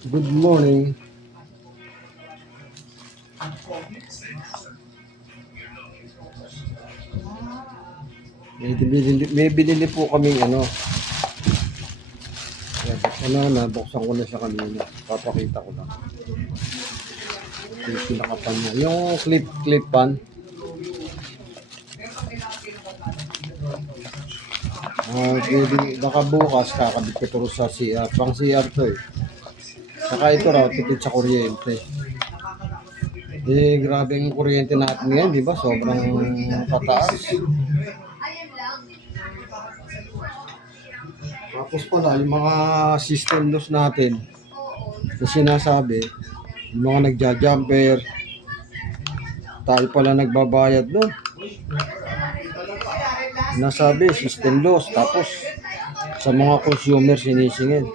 Good morning. May binili po kaming ano. Yan, nabuksan ko na siya kanina. Papakita ko lang. Yung pinakapan niya. Yung clip pan. Baka bukas kakabit ko ito sa CR. Pang CR to eh. Saka ito raw, tipid sa kuryente. Grabe yung kuryente natin ngayon, di ba? Sobrang pataas. Tapos pala, yung mga system loss natin na sinasabi, yung mga nagja-jumper, tayo pala nagbabayad no. Nasabi, system loss. Tapos, sa mga consumer sinisingil.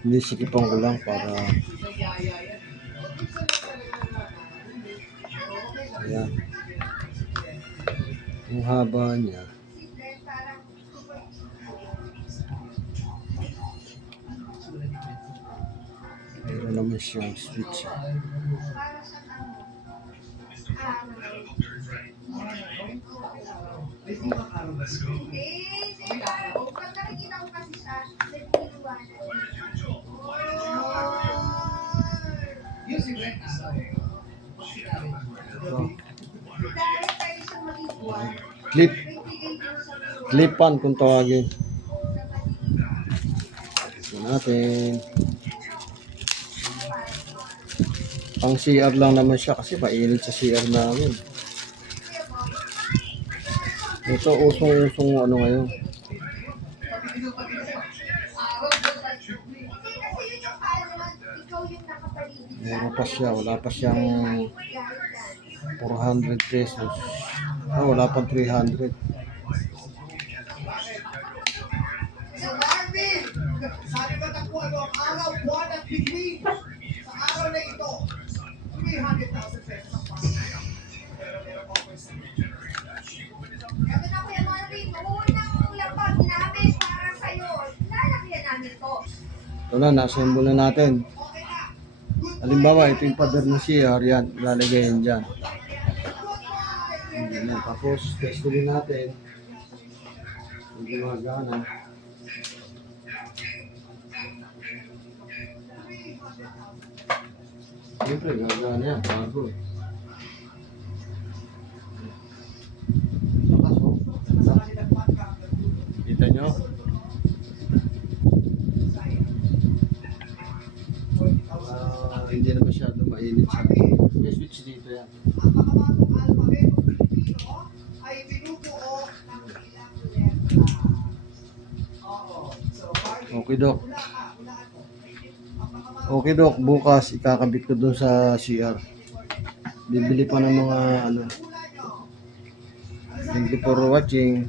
Hindi, sikipan ko lang para ayan. Ang haba niya. Meron naman siyang switch. Clip pan kung tawagin. Ito natin. Pang CR lang naman siya kasi mainit sa CR namin. Ito usong-usong ano ngayon. Meron pa siya, wala pa siyang 400 pesos. Wala pang 300. Sabi ba na po ang araw, buwan at bigli sa araw na ito, 300,000 pesos ang pangalaman. Ito na Kuya Marvin, unang lapag namin para sa'yo. Lalakyan namin to. Ito na, nasa-assemble na natin. Halimbawa, ito yung pader na CR, yan, lalagay yan dyan. Yan, tapos, testin natin. Hindi magana. Siyempre, gagana yan, bago eh. Lakas oh. Kita nyo? Hindi na masyado mainit siya. May switch dito yan. Ang makabagong alphabet o Pilipino ay binubuo ng ilang letra. Oo. So, Okay, Dok. Okay, Dok. Bukas ikakabit ko dun sa CR. Bibili pa ng mga ano. Thank you for watching.